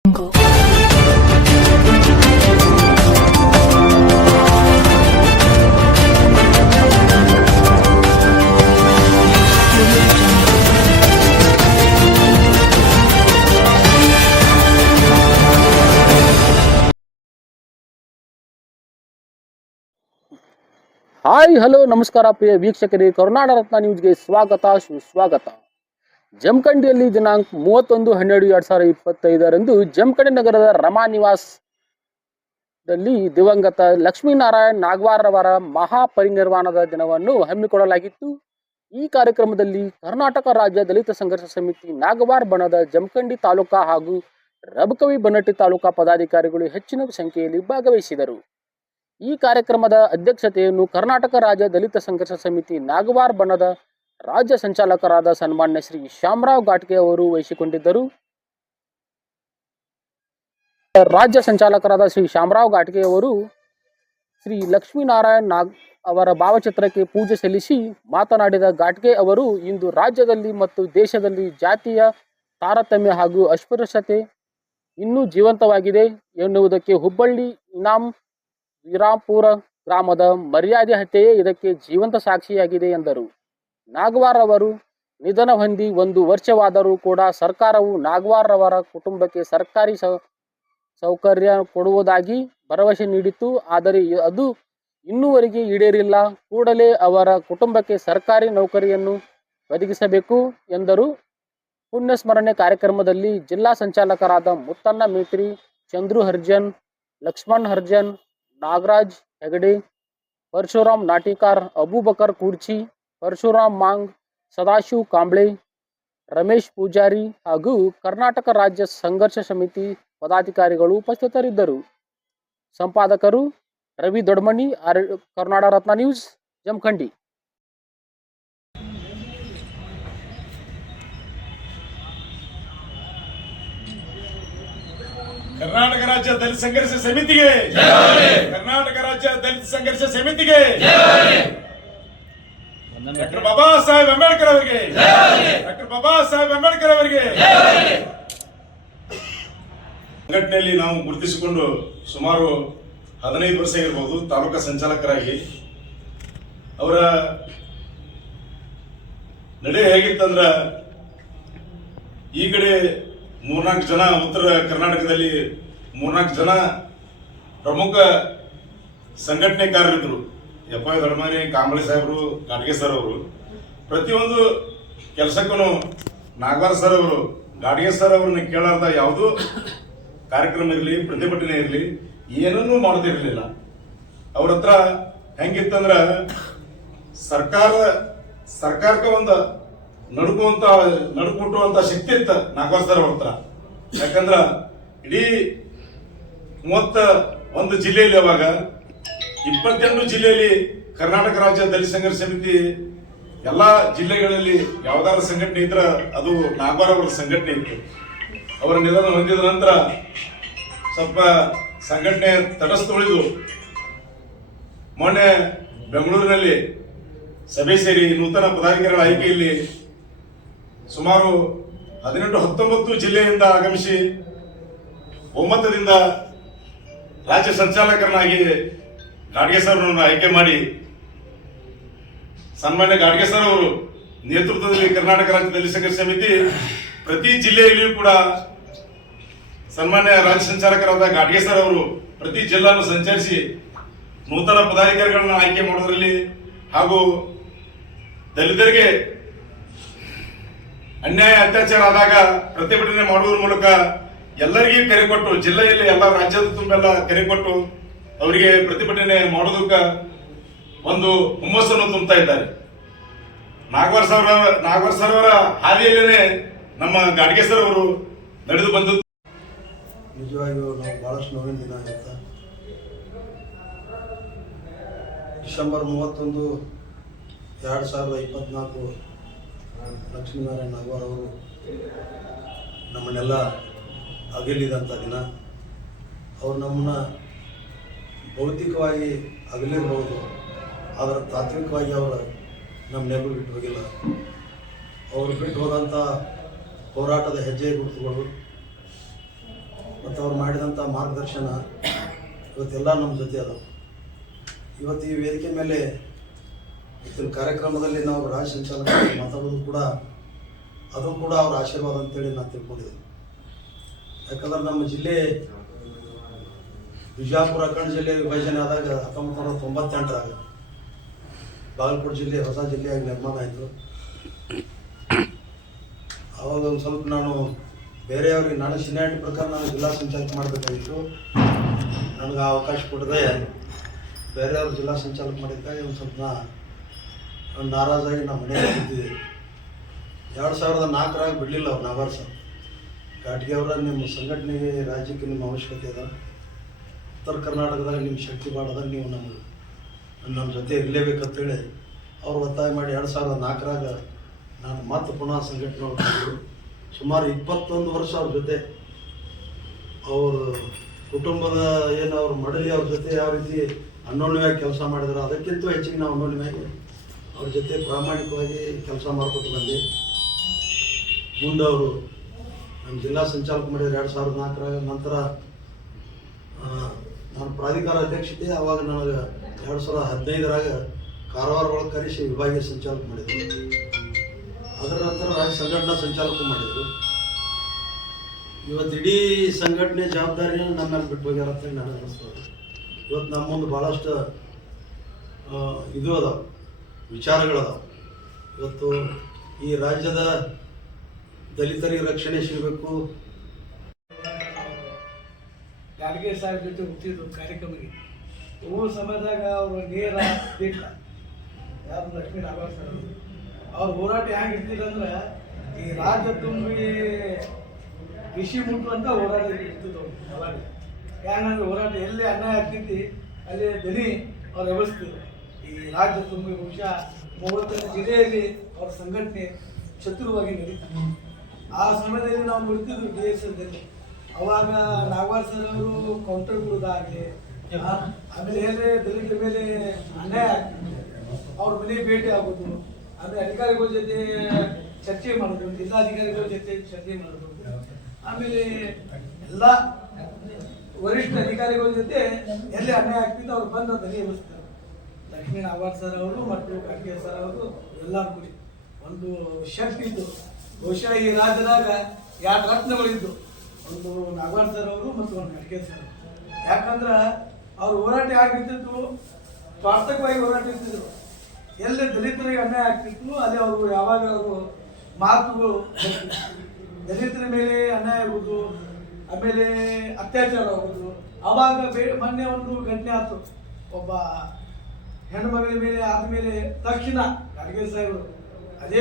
Hi hello ನಮಸ್ಕಾರ ಪ್ರಿಯ ವೀಕ್ಷಕರೇ, ಕರುನಾಡ ರತ್ನ ನ್ಯೂಸ್ಗೆ ಸ್ವಾಗತ ಸುಸ್ವಾಗತ. ಜಮಖಂಡಿಯಲ್ಲಿ ದಿನಾಂಕ 31/12/2025 ಜಮಖಂಡಿ ನಗರದ ರಮಾ ನಿವಾಸದಲ್ಲಿ ದಿವಂಗತ ಲಕ್ಷ್ಮೀನಾರಾಯಣ್ ನಾಗವಾರ್ ಅವರ ಮಹಾಪರಿನಿರ್ವಾಣದ ದಿನವನ್ನು ಹಮ್ಮಿಕೊಳ್ಳಲಾಗಿತ್ತು. ಈ ಕಾರ್ಯಕ್ರಮದಲ್ಲಿ ಕರ್ನಾಟಕ ರಾಜ್ಯ ದಲಿತ ಸಂಘರ್ಷ ಸಮಿತಿ ನಾಗವಾರ್ ಬಣದ ಜಮಖಂಡಿ ತಾಲೂಕಾ ಹಾಗೂ ರಬಕವಿ ಬನ್ನಟ್ಟಿ ತಾಲೂಕಾ ಪದಾಧಿಕಾರಿಗಳು ಹೆಚ್ಚಿನ ಸಂಖ್ಯೆಯಲ್ಲಿ ಭಾಗವಹಿಸಿದರು. ಈ ಕಾರ್ಯಕ್ರಮದ ಅಧ್ಯಕ್ಷತೆಯನ್ನು ಕರ್ನಾಟಕ ರಾಜ್ಯ ದಲಿತ ಸಂಘರ್ಷ ಸಮಿತಿ ನಾಗವಾರ್ ಬಣದ ರಾಜ್ಯ ಸಂಚಾಲಕರಾದ ಸನ್ಮಾನ್ಯ ಶ್ರೀ ಶ್ಯಾಮರಾವ್ ಘಾಟ್ಗೆ ಅವರು ವಹಿಸಿಕೊಂಡಿದ್ದರು. ರಾಜ್ಯ ಸಂಚಾಲಕರಾದ ಶ್ರೀ ಶ್ಯಾಮರಾವ್ ಘಾಟ್ಗೆ ಅವರು ಶ್ರೀ ಲಕ್ಷ್ಮೀನಾರಾಯಣ್ ಅವರ ಭಾವಚಿತ್ರಕ್ಕೆ ಪೂಜೆ ಸಲ್ಲಿಸಿ ಮಾತನಾಡಿದ ಘಾಟ್ಗೆ ಅವರು, ಇಂದು ರಾಜ್ಯದಲ್ಲಿ ಮತ್ತು ದೇಶದಲ್ಲಿ ಜಾತಿಯ ತಾರತಮ್ಯ ಹಾಗೂ ಅಸ್ಪೃಶ್ಯತೆ ಇನ್ನೂ ಜೀವಂತವಾಗಿದೆ ಎನ್ನುವುದಕ್ಕೆ ಹುಬ್ಬಳ್ಳಿ ಇನಾಂ ವಿರಾಂಪುರ ಗ್ರಾಮದ ಮರ್ಯಾದೆ ಹತ್ಯೆಯೇ ಇದಕ್ಕೆ ಜೀವಂತ ಸಾಕ್ಷಿಯಾಗಿದೆ ಎಂದರು. ನಾಗವಾರ್ ಅವರು ನಿಧನ ಹೊಂದಿ 1 ವರ್ಷವಾದರೂ ಕೂಡ ಸರ್ಕಾರವು ನಾಗವಾರ್ ಅವರ ಕುಟುಂಬಕ್ಕೆ ಸರ್ಕಾರಿ ಸೌಕರ್ಯ ಕೊಡುವುದಾಗಿ ಭರವಸೆ ನೀಡಿತ್ತು. ಆದರೆ ಅದು ಇನ್ನೂವರೆಗೆ ಈಡೇರಿಲ್ಲ. ಕೂಡಲೇ ಅವರ ಕುಟುಂಬಕ್ಕೆ ಸರ್ಕಾರಿ ನೌಕರಿಯನ್ನು ಒದಗಿಸಬೇಕು ಎಂದರು. ಪುಣ್ಯಸ್ಮರಣೆ ಕಾರ್ಯಕ್ರಮದಲ್ಲಿ ಜಿಲ್ಲಾ ಸಂಚಾಲಕರಾದ ಮುತ್ತಣ್ಣ ಮೇತ್ರಿ, ಚಂದ್ರು ಹರ್ಜನ್, ಲಕ್ಷ್ಮಣ್ ಹರ್ಜನ್, ನಾಗರಾಜ್ ಹೆಗಡೆ, ಪರಶುರಾಮ್ ನಾಟಿಕಾರ್, ಅಬೂಬಕರ್ ಕುರ್ಚಿ, ಪರಶುರಾಮ್ ಮಾಂಗ್, ಸದಾಶಿವ್ ಕಾಂಬ್ಳೆ, ರಮೇಶ್ ಪೂಜಾರಿ ಹಾಗೂ ಕರ್ನಾಟಕ ರಾಜ್ಯ ಸಂಘರ್ಷ ಸಮಿತಿ ಪದಾಧಿಕಾರಿಗಳು ಉಪಸ್ಥಿತರಿದ್ದರು. ಸಂಪಾದಕರು ರವಿ ದೊಡ್ಮನಿ, ಕರುನಾಡ ರತ್ನ ನ್ಯೂಸ್, ಜಮಖಂಡಿ. ಕರ್ನಾಟಕ ರಾಜ್ಯ ದಲಿತ ಸಂಘರ್ಷ ಸಮಿತಿಗೆ, ಕರ್ನಾಟಕ ರಾಜ್ಯ ದಲಿತ ಸಂಘರ್ಷ ಸಮಿತಿಗೆ, ಡಾಕ್ಟರ್ ಬಾಬಾ ಸಾಹೇಬ್ ಅಂಬೇಡ್ಕರ್ ಅವರಿಗೆ, ಡಾಕ್ಟರ್ ಬಾಬಾ ಸಾಹೇಬ್ ಅಂಬೇಡ್ಕರ್ ಅವರಿಗೆ. ಸಂಘಟನೆಯಲ್ಲಿ ನಾವು ಗುರುತಿಸಿಕೊಂಡು ಸುಮಾರು 15 ವರ್ಷ ಇರಬಹುದು ತಾಲೂಕಾ ಸಂಚಾಲಕರಾಗಿ. ಅವರ ನಡೆ ಹೇಗಿತ್ತಂದ್ರ, ಈ ಕಡೆ 3-4 ಜನ ಉತ್ತರ ಕರ್ನಾಟಕದಲ್ಲಿ 3-4 ಜನ ಪ್ರಮುಖ ಸಂಘಟನೆಕಾರರಿದ್ರು. ಎಫ್ ಐ ದೊಡ್ಡಮನಿ, ಕಾಂಬಳೆ ಸಾಹೇಬರು, ಘಾಟ್ಗೆ ಸರ್ ಅವರು. ಪ್ರತಿಯೊಂದು ಕೆಲಸಕ್ಕೂ ನಾಗವಾರ್ ಸರ್ ಅವರು, ಘಾಟ್ಗೆ ಸರ್ ಅವ್ರನ್ನ ಕೇಳಾರ್ದ ಯಾವುದು ಕಾರ್ಯಕ್ರಮ ಇರಲಿ, ಪ್ರತಿಭಟನೆ ಇರಲಿ, ಏನನ್ನೂ ಮಾಡ್ತಿರ್ಲಿಲ್ಲ. ಅವ್ರ ಹತ್ರ ಹೆಂಗಿತ್ತಂದ್ರ ಸರ್ಕಾರಕ್ಕೆ ಒಂದು ನಡುಕುಂಟುವಂತ ಶಕ್ತಿ ಇತ್ತ ನಾಗವಾರ್ ಸರ್ ಅವ್ರ ಹತ್ರ. ಯಾಕಂದ್ರ ಇಡೀ 31 ಜಿಲ್ಲೆಯಲ್ಲಿ, ಅವಾಗ 28 ಜಿಲ್ಲೆಯಲ್ಲಿ ಕರ್ನಾಟಕ ರಾಜ್ಯ ದಲಿತ ಸಂಘರ್ಷ ಸಮಿತಿ ಎಲ್ಲಾ ಜಿಲ್ಲೆಗಳಲ್ಲಿ ಯಾವ್ದಾದ್ರು ಸಂಘಟನೆ ಇದ್ರ ಅದು ನಾಗವಾರ್ ಅವರ ಸಂಘಟನೆ ಇತ್ತು. ಅವರ ನಿಧನ ಹೊಂದಿದ ನಂತರ ಸ್ವಲ್ಪ ಸಂಘಟನೆ ತಟಸ್ಥ ಉಳಿದು ಮೊನ್ನೆ ಬೆಂಗಳೂರಿನಲ್ಲಿ ಸಭೆ ಸೇರಿ ನೂತನ ಪದಾಧಿಕಾರಿಗಳ ಆಯ್ಕೆಯಲ್ಲಿ ಸುಮಾರು 18-19 ಜಿಲ್ಲೆಯಿಂದ ಆಗಮಿಸಿ ಒಮ್ಮತದಿಂದ ರಾಜ್ಯ ಸಂಚಾಲಕರನ್ನಾಗಿ ಘಾಟ್ಗೆ ಸರ್ ಅವರನ್ನು ಆಯ್ಕೆ ಮಾಡಿ, ಸನ್ಮಾನ್ಯ ಘಾಟ್ಗೆ ಸರ್ ಅವರು ನೇತೃತ್ವದಲ್ಲಿ ಕರ್ನಾಟಕ ರಾಜ್ಯ ದಲಿತ ಸಂಘರ್ಷ ಸಮಿತಿ ಪ್ರತಿ ಜಿಲ್ಲೆಯಲ್ಲಿಯೂ ಕೂಡ ಸನ್ಮಾನ್ಯ ರಾಜ್ಯ ಸಂಚಾಲಕರಾದ ಘಾಟ್ಗೆ ಸರ್ ಅವರು ಪ್ರತಿ ಜಿಲ್ಲಾನ್ನು ಸಂಚರಿಸಿ ನೂತನ ಪದಾಧಿಕಾರಿಗಳನ್ನ ಆಯ್ಕೆ ಮಾಡೋದ್ರಲ್ಲಿ ಹಾಗೂ ದಲಿತರಿಗೆ ಅನ್ಯಾಯ ಅತ್ಯಾಚಾರ ಆದಾಗ ಪ್ರತಿಭಟನೆ ಮಾಡುವುದರ ಮೂಲಕ ಎಲ್ಲರಿಗೂ ಕರೆ ಕೊಟ್ಟು, ಜಿಲ್ಲೆಯಲ್ಲಿ ಎಲ್ಲ ರಾಜ್ಯದ ತುಂಬೆಲ್ಲ ಕರೆ ಕೊಟ್ಟು ಅವರಿಗೆ ಪ್ರತಿಭಟನೆ ಮಾಡೋದಕ್ಕ ಒಂದು ಹುಮ್ಮಸ್ಸನ್ನು ತುಂಬುತ್ತಾ ಇದ್ದಾರೆ. ನಾಗವಾರ್ ಸರ್ ಅವರ ಹಾದಿಯಲ್ಲೇನೆ ನಮ್ಮ ಘಾಟ್ಗೆ ಸರ್ ಅವರು ನಡೆದು ಬಂದದ್ದು. ನಿಜವಾಗಿಯೂ ನಾವು ಬಹಳಷ್ಟು ನೋವಿನ ದಿನ ಆಗುತ್ತೆ. ಡಿಸೆಂಬರ್ 31, 2024 ಲಕ್ಷ್ಮೀನಾರಾಯಣ್ ನಾಗವಾರ್ ಅವರು ನಮ್ಮನ್ನೆಲ್ಲ ಅಗಲಿದಂಥ ದಿನ. ಅವರು ನಮ್ಮನ್ನ ಭೌತಿಕವಾಗಿ ಅಗಲಿರಬಹುದು, ಆದರೆ ತಾತ್ವಿಕವಾಗಿ ಅವರು ನಮ್ಮನ್ನೆಲ್ಲೂ ಬಿಟ್ಟು ಹೋಗಿಲ್ಲ. ಅವರು ಬಿಟ್ಟು ಹೋದಂಥ ಹೋರಾಟದ ಹೆಜ್ಜೆ ಗುರುತುಗಳು ಮಾರ್ಗದರ್ಶನ ಇವತ್ತೆಲ್ಲ ನಮ್ಮ ಜೊತೆ ಅದಾವೆ. ಇವತ್ತು ಈ ವೇದಿಕೆ ಮೇಲೆ ಇವತ್ತಿನ ಕಾರ್ಯಕ್ರಮದಲ್ಲಿ ನಾವು ರಾಜ್ಯ ಸಂಚಾಲಕ ಮಾತಾಡೋದು ಕೂಡ ಅದು ಕೂಡ ಅವ್ರ ಆಶೀರ್ವಾದ ಅಂತೇಳಿ ನಾನು ತಿಳ್ಕೊಂಡಿದ್ದೀನಿ. ಯಾಕಂದ್ರೆ ನಮ್ಮ ಜಿಲ್ಲೆ ಬಿಜಾಪುರ ಅಖಂಡ ಜಿಲ್ಲೆ ವಿಭಜನೆ ಆದಾಗ 1998 ಬಾಗಲಕೋಟೆ ಜಿಲ್ಲೆ ಹೊಸ ಜಿಲ್ಲೆಯಾಗಿ ನಿರ್ಮಾಣ ಆಯಿತು. ಆವಾಗ ಒಂದು ಸ್ವಲ್ಪ ನಾನು ಬೇರೆಯವ್ರಿಗೆ ನಾನು ಸಿನಿಯಾಟಿ ಪ್ರಕಾರ ನಾನು ಜಿಲ್ಲಾ ಸಂಚಾಲಕ ಮಾಡಬೇಕಾಗಿತ್ತು. ನನಗೆ ಆ ಅವಕಾಶ ಕೊಡದೆ ಬೇರೆಯವ್ರು ಜಿಲ್ಲಾ ಸಂಚಾಲಕ ಮಾಡಿದ್ದಕ್ಕಾಗಿ ಒಂದು ಸ್ವಲ್ಪ ನಾನು ನಾರಾಜಾಗಿ ನಮ್ಮ ಮನೆಯಲ್ಲಿ ಇದ್ದಿದ್ದೆ. 2004 ಬಿಡಲಿಲ್ಲ ಅವ್ರು ನಾಗವಾರ್ ಸರ್. ಘಾಟಿಗೆ ಅವರ ನಿಮ್ಮ ಸಂಘಟನೆಗೆ ರಾಜ್ಯಕ್ಕೆ ನಿಮ್ಮ ಅವಶ್ಯಕತೆ ಅದ, ಉತ್ತರ ಕರ್ನಾಟಕದಾಗ ನಿಮ್ಮ ಶಕ್ತಿ ಭಾಳ ಅದ, ನೀವು ನಮ್ಮ ಜೊತೆ ಇರಲೇಬೇಕಂತೇಳಿ ಅವ್ರು ಒತ್ತಾಯ ಮಾಡಿ 2004 ನಾನು ಮತ್ತೆ ಪುನಃ ಸಂಘಟನೆ ಮಾಡಿದ್ರು. ಸುಮಾರು 21 ವರ್ಷ ಅವ್ರ ಜೊತೆ ಅವ್ರ ಕುಟುಂಬದ ಏನು ಅವ್ರ ಮಡಲಿ ಅವ್ರ ಜೊತೆ ಯಾವ ರೀತಿ ಅನ್ಯೋನ್ಯವಾಗಿ ಕೆಲಸ ಮಾಡಿದ್ರು ಅದಕ್ಕಿಂತ ಹೆಚ್ಚಿಗೆ ನಾವು ಅನ್ಯೋನ್ಯವಾಗಿ ಅವ್ರ ಜೊತೆ ಪ್ರಾಮಾಣಿಕವಾಗಿ ಕೆಲಸ ಮಾಡ್ಕೊಟ್ಟು ಬಂದೆ. ಮುಂದೆ ಅವರು ನಮ್ಮ ಜಿಲ್ಲಾ ಸಂಚಾಲಕ ಮಾಡಿದ್ರು 2004 ನಂತರ ನಾನು ಪ್ರಾಧಿಕಾರ ಅಧ್ಯಕ್ಷತೆ. ಆವಾಗ ನನಗೆ 2015 ಕಾರವಾರ ಒಳಗೆ ಕರೆಸಿ ವಿಭಾಗೀಯ ಸಂಚಾಲಕ ಮಾಡಿದರು. ಅದರ ನಂತರ ರಾಜ್ಯ ಸಂಘಟನಾ ಸಂಚಾಲಕ ಮಾಡಿದರು. ಇವತ್ತು ಇಡೀ ಸಂಘಟನೆ ಜವಾಬ್ದಾರಿನ ನಮ್ಮ ಮೇಲೆ ಬಿಟ್ಟು ಹೋಗ್ಯಾರ ಅಂತ ನನಗೆ ಅನಿಸ್ತದೆ. ಇವತ್ತು ನಮ್ಮ ಮುಂದೆ ಭಾಳಷ್ಟು ಇದು ಅದಾವೆ, ವಿಚಾರಗಳದಾವೆ. ಇವತ್ತು ಈ ರಾಜ್ಯದ ದಲಿತರಿಗೆ ರಕ್ಷಣೆ ಸಿಗಬೇಕು. ಗಾಡ್ಗೆ ಸಾಹೇಬ್ ಜೊತೆ ಹೋಗ್ತಿದ್ರು ಕಾರ್ಯಕ್ರಮಕ್ಕೆ. ಹೋಗೋ ಸಮಯದಾಗ ಅವರು ನೇರ ಭೇಟ ಯಾರು ಲಕ್ಷ್ಮೀ ನಾಗವಾರ್ ಸರ್ ಅವ್ರ ಹೋರಾಟ ಹೆಂಗೆ ಇರ್ತಿದಂದ್ರೆ ಈ ರಾಜ್ಯ ತುಂಬಿ ಬಿಸಿ ಮುಟ್ಟುವಂತ ಹೋರಾಟ ಇರ್ತಿದ್ದವು ಅವಾಗ. ಯಾಕಂದ್ರೆ ಹೋರಾಟ ಎಲ್ಲಿ ಅನ್ಯಾಯ ಆಗ್ತೈತಿ ಅಲ್ಲಿ ಧ್ವನಿ ಅವ್ರು ಎಬ್ಬಿಸ್ತಿದ್ರು. ಈ ರಾಜ್ಯ ತುಂಬಿ ಬಹುಶಃ 30 ಜಿಲ್ಲೆಯಲ್ಲಿ ಅವ್ರ ಸಂಘಟನೆ ಚತುರವಾಗಿ ನಡೀತಿತ್ತು. ಆ ಸಮಯದಲ್ಲಿ ನಾವು ನೋಡ್ತಿದ್ವಿ ದೇಶದಲ್ಲಿ. ಅವಾಗ ನಾಗವಾರ್ ಸರ್ ಅವರು ಕೌಂಟರ್ ಕೊಡೋದಾಗಲಿ, ಆಮೇಲೆ ಏನೇ ದಲಿತರ ಮೇಲೆ ಅನ್ಯಾಯ ಆಗ್ತಿತ್ತು ಅವ್ರ ಮನೆ ಭೇಟಿ ಆಗೋದು, ಆಮೇಲೆ ಅಧಿಕಾರಿಗಳ ಜೊತೆ ಚರ್ಚೆ ಮಾಡೋದು, ಜಿಲ್ಲಾಧಿಕಾರಿಗಳ ಜೊತೆ ಚರ್ಚೆ ಮಾಡೋದು, ಆಮೇಲೆ ಎಲ್ಲ ವರಿಷ್ಠ ಅಧಿಕಾರಿಗಳ ಜೊತೆ ಎಲ್ಲಿ ಅನ್ಯಾಯ ಆಗ್ತಿತ್ತು ಅವ್ರು ಬಂದು ಧ್ವನಿ ಎಬ್ಬಿಸ್ತಾರೆ. ಲಕ್ಷ್ಮೀ ನಾಗವಾರ್ ಸರ್ ಅವರು ಮತ್ತು ಖರ್ಗೆ ಸರ್ ಅವರು ಎಲ್ಲರೂ ಕೂಡಿ ಒಂದು ಶಕ್ತಿ ಇದ್ದು. ಬಹುಶಃ ಈ ರಾಜ್ಯದಾಗ 2 ರತ್ನಗಳಿದ್ದು, ಒಂದು ನಾಗವಾರ್ ಸರ್ ಅವರು ಮತ್ತು ಒಂದು ಖರ್ಗೆ ಸರ್. ಯಾಕಂದ್ರೆ ಅವ್ರ ಹೋರಾಟ ಆಗಿರ್ತಿತ್ತು, ಸ್ವಾರ್ಥಕವಾಗಿ ಹೋರಾಟ ಇರ್ತಿದ್ರು. ಎಲ್ಲಿ ದಲಿತರಿಗೆ ಅನ್ಯಾಯ ಆಗ್ತಿತ್ತು ಅಲ್ಲಿ ಅವರು ಯಾವಾಗ ಅವರು ಮಾತುಗಳು ದಲಿತರ ಮೇಲೆ ಅನ್ಯಾಯ ಆಗೋದು, ಆಮೇಲೆ ಅತ್ಯಾಚಾರ ಆಗೋದು. ಅವಾಗ ಮೊನ್ನೆ ಒಂದು ಘಟನೆ ಆಯ್ತು, ಒಬ್ಬ ಹೆಣ್ಣು ಮಗಳ ಮೇಲೆ ಆದ ಮೇಲೆ ತಕ್ಷಣ ಖರ್ಗೆ ಸಾಹೇಬರು ಅದೇ